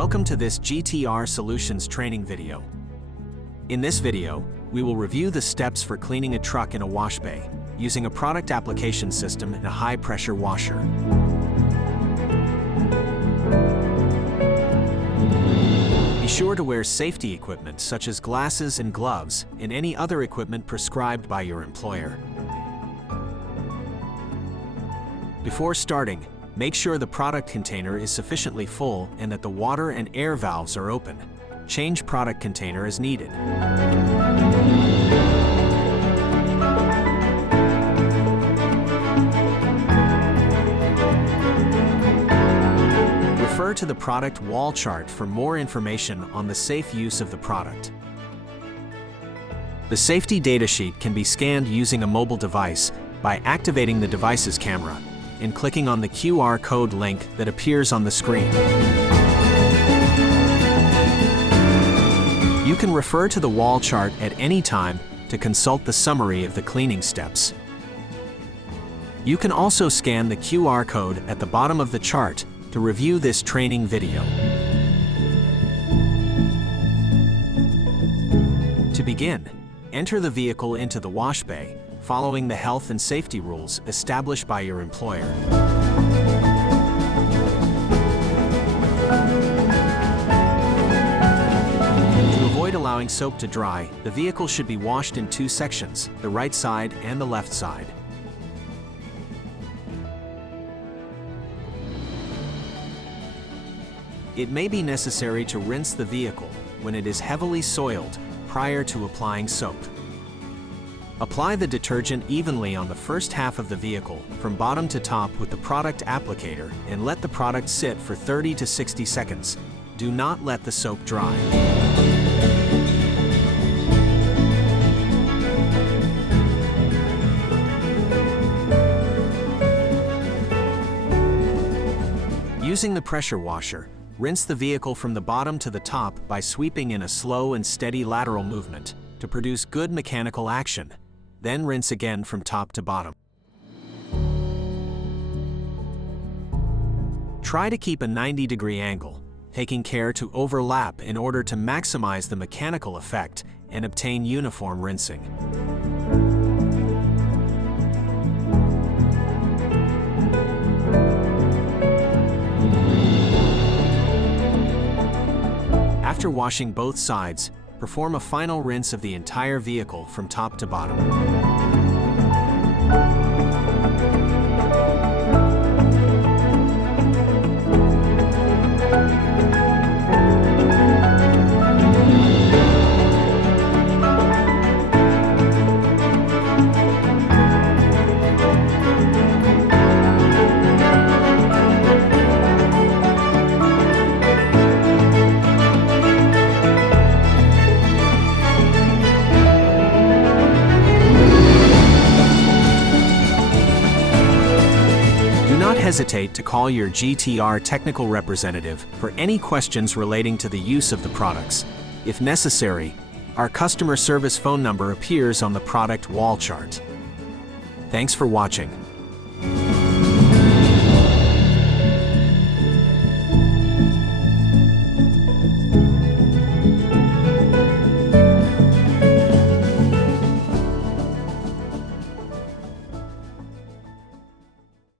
Welcome to this GTR Solutions training video. In this video, we will review the steps for cleaning a truck in a wash bay, using a product application system and a high-pressure washer. Be sure to wear safety equipment such as glasses and gloves and any other equipment prescribed by your employer. Before starting, make sure the product container is sufficiently full and that the water and air valves are open. Change product container as needed. Refer to the product wall chart for more information on the safe use of the product. The safety data sheet can be scanned using a mobile device by activating the device's camera and clicking on the QR code link that appears on the screen. You can refer to the wall chart at any time to consult the summary of the cleaning steps. You can also scan the QR code at the bottom of the chart to review this training video. To begin, enter the vehicle into the wash bay, following the health and safety rules established by your employer. To avoid allowing soap to dry, the vehicle should be washed in two sections, the right side and the left side. It may be necessary to rinse the vehicle when it is heavily soiled prior to applying soap. Apply the detergent evenly on the first half of the vehicle, from bottom to top with the product applicator, and let the product sit for 30 to 60 seconds. Do not let the soap dry. Using the pressure washer, rinse the vehicle from the bottom to the top by sweeping in a slow and steady lateral movement to produce good mechanical action. Then rinse again from top to bottom. Try to keep a 90-degree angle, taking care to overlap in order to maximize the mechanical effect and obtain uniform rinsing. After washing both sides, perform a final rinse of the entire vehicle from top to bottom. Do not hesitate to call your GTR technical representative for any questions relating to the use of the products. If necessary, our customer service phone number appears on the product wall chart. Thanks for watching.